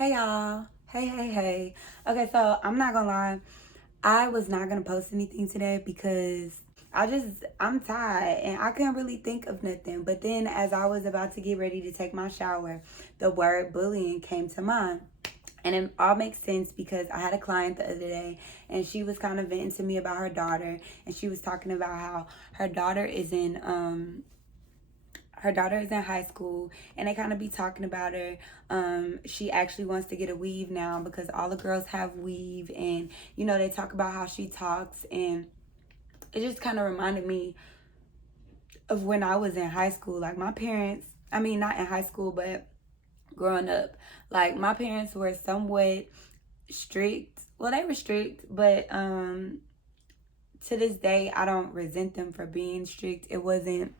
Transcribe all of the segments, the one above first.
Hey y'all. Hey. Okay, so I'm not gonna lie. I was not gonna post anything today because I'm tired and I couldn't really think of nothing. But then as I was about to get ready to take my shower, the word bullying came to mind. And it all makes sense because I had a client the other day and she was kind of venting to me about her daughter, and she was talking about how her daughter is in high school, and they kind of be talking about her. She actually wants to get a weave now because all the girls have weave, and they talk about how she talks, and it just kind of reminded me of when I was in high school. Like my parents, I mean, not in high school, but growing up, like my parents were somewhat strict. Well, they were strict, but to this day, I don't resent them for being strict. It wasn't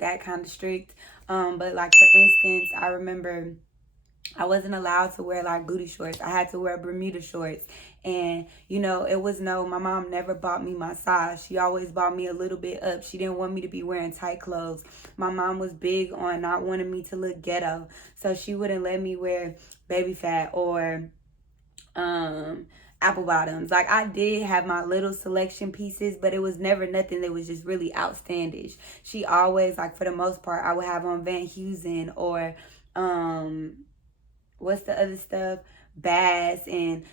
that kind of strict. But like for instance, I remember I wasn't allowed to wear like booty shorts. I had to wear Bermuda shorts. And it was my mom never bought me my size. She always bought me a little bit up. She didn't want me to be wearing tight clothes. My mom was big on not wanting me to look ghetto. So she wouldn't let me wear baby fat or apple bottoms. Like I did have my little selection pieces, but it was never nothing that was just really outstandish. She always, like for the most part, I would have on Van Heusen or what's the other stuff? Bass, and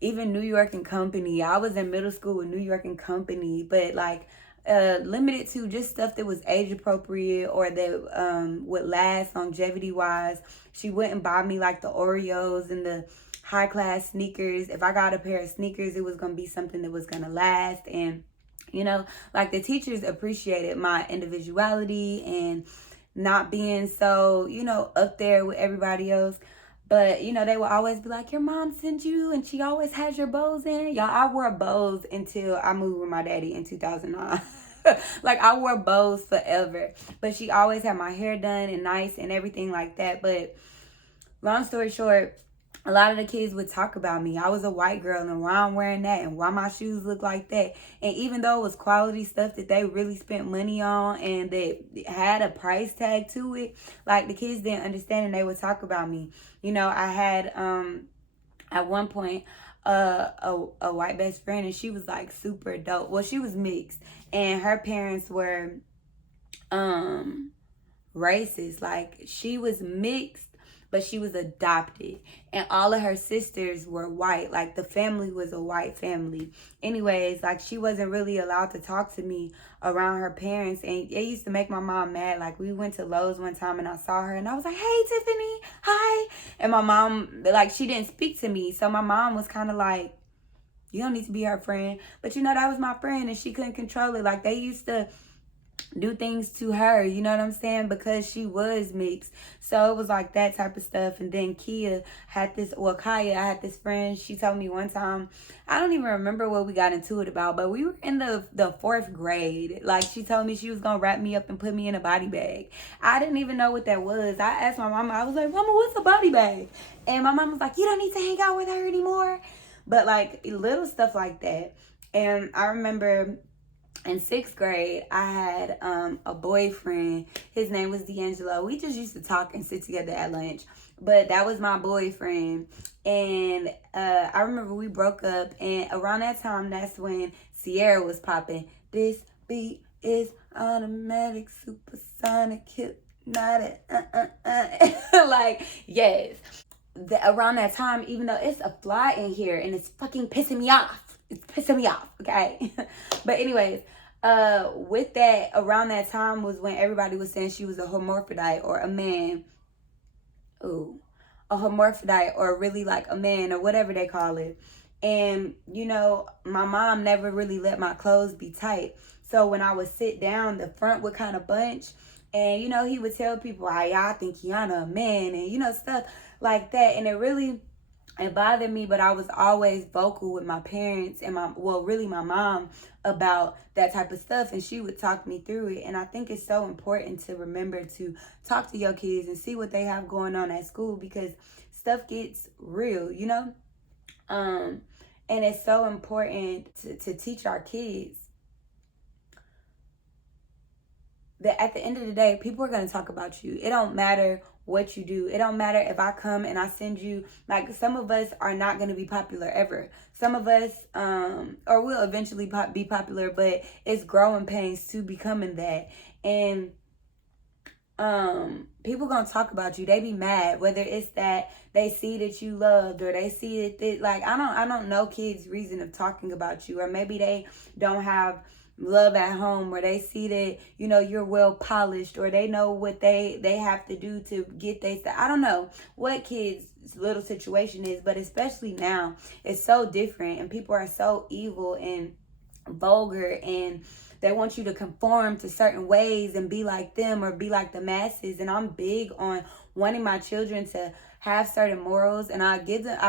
even New York and Company. I was in middle school with New York and Company, but like limited to just stuff that was age appropriate or that would last longevity wise. She wouldn't buy me like the Oreos and the high class sneakers. If I got a pair of sneakers, it was gonna be something that was gonna last. And like the teachers appreciated my individuality and not being so up there with everybody else. But they would always be like, your mom sent you and she always has your bows in. Y'all, I wore bows until I moved with my daddy in 2009. Like I wore bows forever. But she always had my hair done and nice and everything like that. But long story short, a lot of the kids would talk about me. I was a white girl and why I'm wearing that and why my shoes look like that. And even though it was quality stuff that they really spent money on and that had a price tag to it, like the kids didn't understand and they would talk about me. I had at one point a white best friend, and she was like super dope. Well, she was mixed and her parents were racist. Like she was mixed, but she was adopted, and all of her sisters were white. Like the family was a white family. Anyways, like she wasn't really allowed to talk to me around her parents, and it used to make my mom mad. Like we went to Lowe's one time and I saw her and I was like, hey Tiffany, hi. And my mom, like, she didn't speak to me, so my mom was kind of like, you don't need to be her friend. But that was my friend and she couldn't control it. Like they used to do things to her, you know what I'm saying, because she was mixed. So it was like that type of stuff. And then Kaya, I had this friend. She told me one time, I don't even remember what we got into it about, but we were in the fourth grade. Like she told me she was gonna wrap me up and put me in a body bag. I didn't even know what that was. I asked my mama, I was like, mama, what's a body bag? And my mom was like, you don't need to hang out with her anymore. But like little stuff like that. And I remember in sixth grade, I had a boyfriend. His name was D'Angelo. We just used to talk and sit together at lunch. But that was my boyfriend. And I remember we broke up. And around that time, that's when Sierra was popping. This beat is automatic, supersonic, hypnotic. Like, yes. Around that time, even though it's a fly in here and it's fucking pissing me off. It's pissing me off, okay? But anyways, with that, around that time was when everybody was saying she was a hermaphrodite or a man. Ooh, a hermaphrodite or really like a man or whatever they call it. And, my mom never really let my clothes be tight. So when I would sit down, the front would kind of bunch. And, he would tell people how y'all think Kiana a man and, stuff like that. And it bothered me, but I was always vocal with my parents and really my mom about that type of stuff, and she would talk me through it. And I think it's so important to remember to talk to your kids and see what they have going on at school, because stuff gets real, and it's so important to teach our kids that at the end of the day, people are going to talk about you. It don't matter what you do. It don't matter if I come and I send you, like, some of us are not going to be popular ever. Some of us, or will eventually be popular, but it's growing pains to becoming that. And people gonna talk about you. They be mad, whether it's that they see that you loved, or they see that like, I don't know kids' reason of talking about you, or maybe they don't have love at home, or they see that, you know, you're well polished, or they know what they have to do to get they stuff. I don't know what kids' little situation is, but especially now, it's so different, and people are so evil and vulgar, and they want you to conform to certain ways and be like them or be like the masses. And I'm big on wanting my children to have certain morals, and I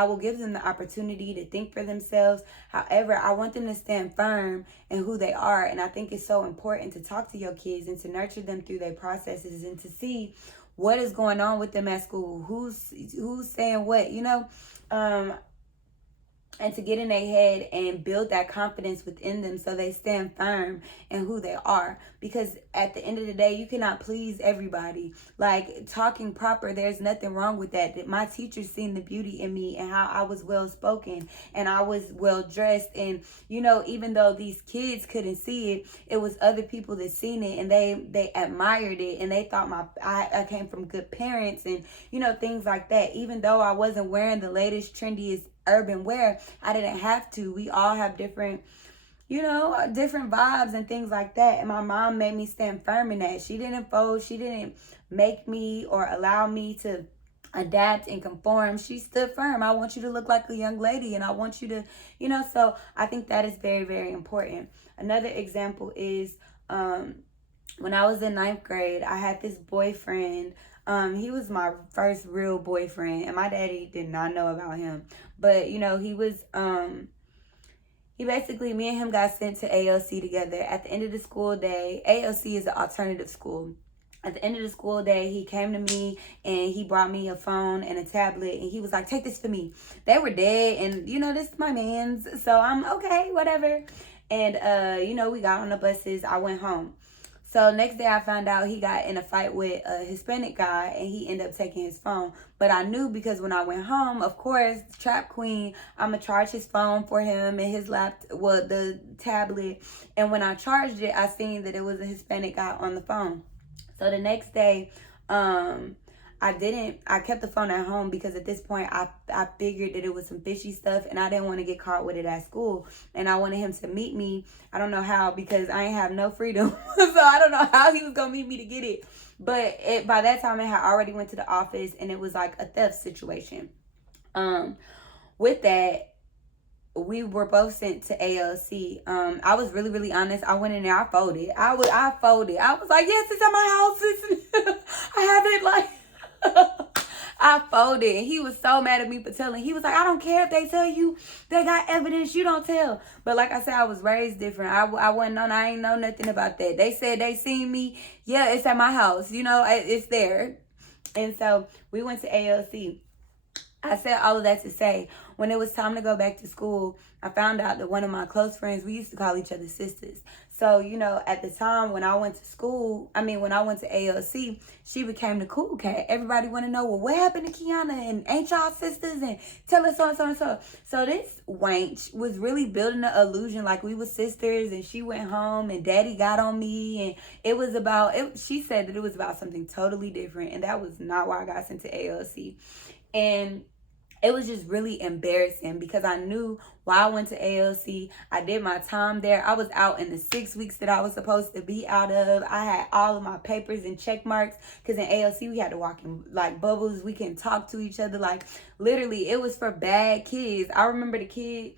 will give them the opportunity to think for themselves. However, I want them to stand firm in who they are. And I think it's so important to talk to your kids and to nurture them through their processes, and to see what is going on with them at school, who's saying what, you know. And to get in their head and build that confidence within them so they stand firm in who they are. Because at the end of the day, you cannot please everybody. Like, talking proper, there's nothing wrong with that. My teachers seen the beauty in me and how I was well spoken and I was well dressed. And, you know, even though these kids couldn't see it, it was other people that seen it, and they admired it, and they thought I came from good parents, and, you know, things like that. Even though I wasn't wearing the latest, trendiest urban wear, I didn't have to. We all have different, you know, different vibes and things like that. And my mom made me stand firm in that. She didn't fold. She didn't make me or allow me to adapt and conform. She stood firm. I want you to look like a young lady, and I want you to, you know, so I think that is very, very important. Another example is when I was in 9th grade, I had this boyfriend. He was my first real boyfriend, and my daddy did not know about him. But, you know, he basically, me and him got sent to ALC together. At the end of the school day, ALC is an alternative school. At the end of the school day, he came to me and he brought me a phone and a tablet, and he was like, take this for me. They were dead, and, you know, this is my man's, so I'm okay, whatever. And, you know, we got on the buses. I went home. So next day I found out he got in a fight with a Hispanic guy, and he ended up taking his phone. But I knew, because when I went home, of course, Trap Queen, I'm going to charge his phone for him and his the tablet. And when I charged it, I seen that it was a Hispanic guy on the phone. So the next day, I kept the phone at home, because at this point I figured that it was some fishy stuff, and I didn't want to get caught with it at school. And I wanted him to meet me. I don't know how, because I ain't have no freedom. So I don't know how he was going to meet me to get it. But by that time, it had already went to the office, and it was like a theft situation. With that, we were both sent to ALC. I was really, really honest. I went in there. I folded. I folded. I was like, yes, it's at my house. I have it, like, I folded. And he was so mad at me for telling. He was like, I don't care if they tell you they got evidence, you don't tell. But like I said, I was raised different. I ain't know nothing about that. They said they seen me. Yeah, it's at my house. You know, it's there. And so we went to ALC. I said all of that to say, when it was time to go back to school, I found out that one of my close friends, we used to call each other sisters. So, you know, at the time when I went to ALC, she became the cool cat. Everybody want to know, well, what happened to Kiana? And ain't y'all sisters? And tell us so and so and so. So this wench was really building the illusion like we were sisters, and she went home and daddy got on me. And she said that it was about something totally different. And that was not why I got sent to ALC. And it was just really embarrassing, because I knew while I went to ALC, I did my time there. I was out in the 6 weeks that I was supposed to be out of. I had all of my papers and check marks, because in ALC, we had to walk in like bubbles. We couldn't talk to each other. Like, literally, it was for bad kids. I remember the kid,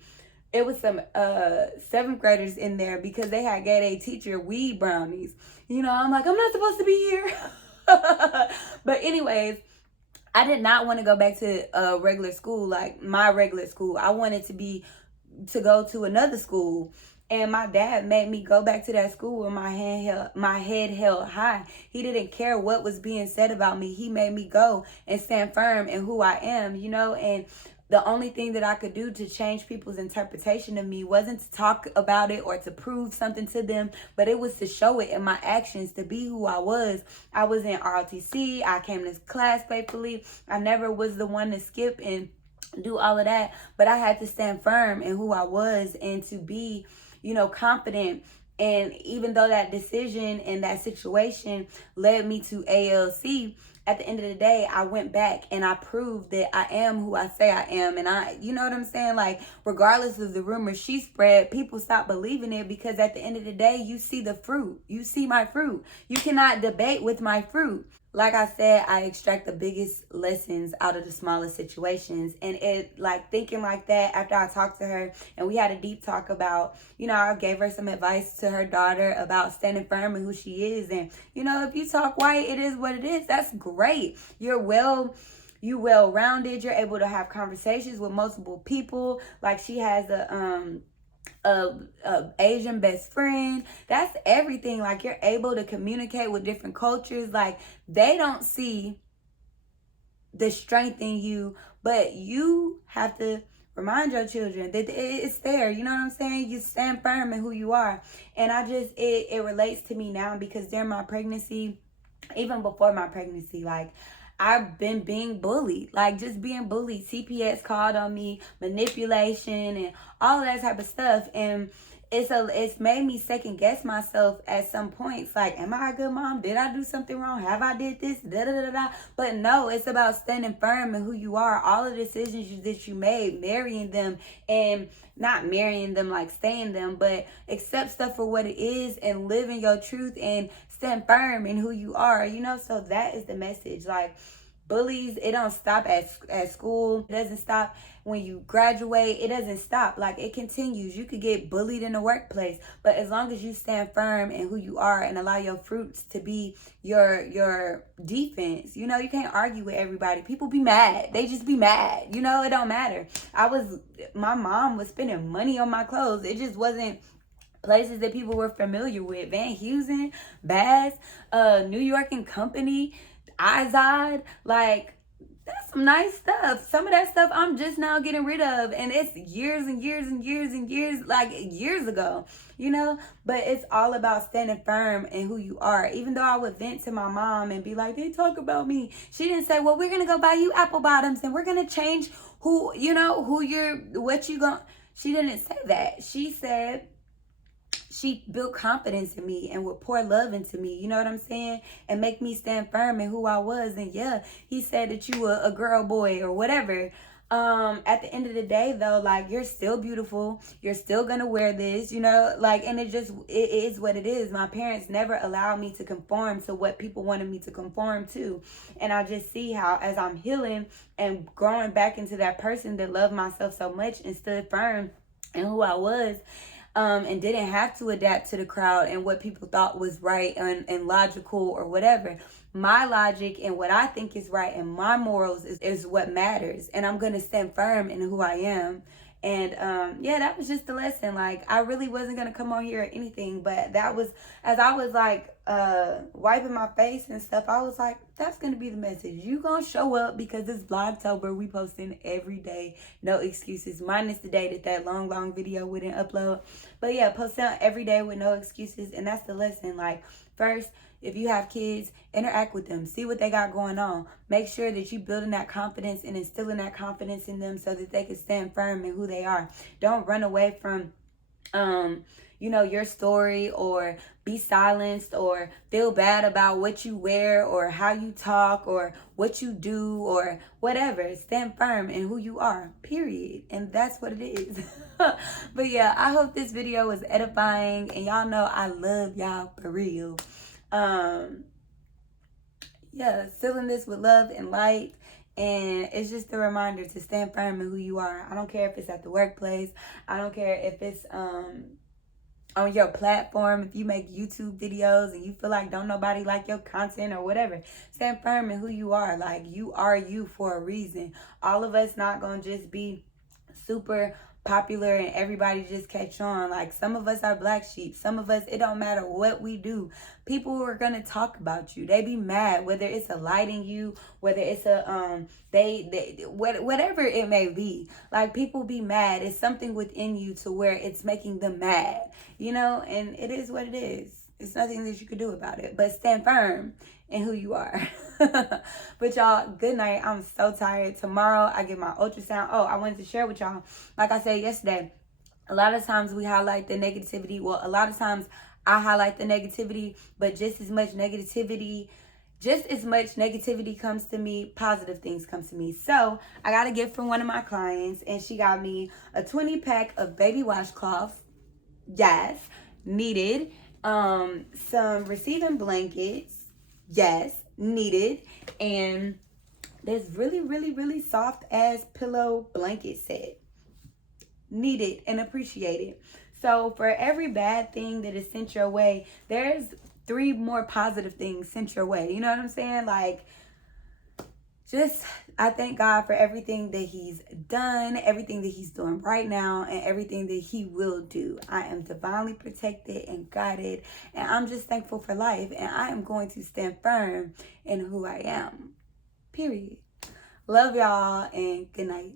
it was some 7th graders in there, because they had gave a teacher weed brownies. You know, I'm like, I'm not supposed to be here. But anyways, I did not want to go back to a regular school, like my regular school. I wanted to go to another school. And my dad made me go back to that school with my head held high. He didn't care what was being said about me. He made me go and stand firm in who I am, you know. And the only thing that I could do to change people's interpretation of me wasn't to talk about it or to prove something to them, but it was to show it in my actions, to be who I was. I was in ROTC. I came to class faithfully. I never was the one to skip and do all of that, but I had to stand firm in who I was and to be, confident. And even though that decision and that situation led me to ALC, at the end of the day, I went back and I proved that I am who I say I am. And you know what I'm saying? Like, regardless of the rumors she spread, people stop believing it, because at the end of the day, you see the fruit. You see my fruit. You cannot debate with my fruit. Like I said, I extract the biggest lessons out of the smallest situations. And it, like, thinking like that after I talked to her and we had a deep talk about, I gave her some advice to her daughter about standing firm in who she is. And, if you talk white, it is what it is. That's great. You well-rounded. You're able to have conversations with multiple people. Like, she has a Asian best friend. That's everything. Like, you're able to communicate with different cultures. Like, they don't see the strength in you, but you have to remind your children that it's there. You know what I'm saying? You stand firm in who you are. And it relates to me now, because during my pregnancy, even before my pregnancy, like, I've been being bullied, like, just being bullied. CPS called on me, manipulation, and all of that type of stuff. And it's made me second guess myself at some points. Like, am I a good mom? Did I do something wrong? Have I did this? Da da da da. But no, it's about standing firm in who you are. All the decisions that you made, marrying them, and not marrying them like staying them, but accept stuff for what it is and live in your truth and stand firm in who you are. So that is the message. Like, bullies, it don't stop at school. It doesn't stop when you graduate. It doesn't stop. Like, it continues. You could get bullied in the workplace, but as long as you stand firm in who you are and allow your fruits to be your defense, you can't argue with everybody. People be mad. They just be mad. It don't matter. My mom was spending money on my clothes. It just wasn't places that people were familiar with. Van Heusen, Bass, New York and Company, Izod, like, that's some nice stuff. Some of that stuff I'm just now getting rid of, and it's years and years and years and years, like years ago, but it's all about standing firm in who you are. Even though I would vent to my mom and be like, they talk about me, she didn't say, well, we're gonna go buy you apple bottoms and we're gonna change she didn't say that. She said, she built confidence in me and would pour love into me, you know what I'm saying? And make me stand firm in who I was. And yeah, he said that you were a girl, boy, or whatever. At the end of the day, though, like, you're still beautiful. You're still gonna wear this, like, and it is what it is. My parents never allowed me to conform to what people wanted me to conform to. And I just see how, as I'm healing and growing back into that person that loved myself so much and stood firm in who I was, and didn't have to adapt to the crowd and what people thought was right and logical or whatever. My logic and what I think is right and my morals is what matters. And I'm going to stand firm in who I am. And that was just the lesson. Like, I really wasn't going to come on here or anything, but that was, as I was like wiping my face and stuff, I was like, that's going to be the message. You going to show up, because it's Vlogtober. We posting every day. No excuses. Minus the day that long video wouldn't upload. But yeah, posting every day with no excuses. And that's the lesson. Like, first, if you have kids, interact with them. See what they got going on. Make sure that you building that confidence and instilling that confidence in them so that they can stand firm in who they are. Don't run away from, your story, or be silenced, or feel bad about what you wear or how you talk or what you do or whatever. Stand firm in who you are, period. And that's what it is. But yeah, I hope this video was edifying, and y'all know I love y'all for real. Sealing this with love and light. And it's just a reminder to stand firm in who you are. I don't care if it's at the workplace. I don't care if it's on your platform. If you make YouTube videos and you feel like don't nobody like your content or whatever, stand firm in who you are. Like, you are you for a reason. All of us not gonna just be super popular and everybody just catch on. Like, some of us are black sheep. Some of us, it don't matter what we do. People are gonna talk about you. They be mad, whether it's a light in you, whether it's a whatever it may be. Like, people be mad. It's something within you to where it's making them mad, you know, and it is what it is. It's nothing that you could do about it, but stand firm in who you are. But y'all, good night. I'm so tired. Tomorrow I get my ultrasound. Oh, I wanted to share with y'all, like I said yesterday, a lot of times we highlight the negativity. Well, a lot of times I highlight the negativity, but just as much negativity comes to me, positive things comes to me. So I got a gift from one of my clients, and she got me a 20 pack of baby washcloths. Yes, needed. Some receiving blankets. Yes, needed. And this really, really, really soft ass pillow blanket set. Needed and appreciated. So for every bad thing that is sent your way, there's 3 more positive things sent your way. You know what I'm saying? Like, just, I thank God for everything that he's done, everything that he's doing right now, and everything that he will do. I am divinely protected and guided, and I'm just thankful for life, and I am going to stand firm in who I am. Period. Love y'all, and good night.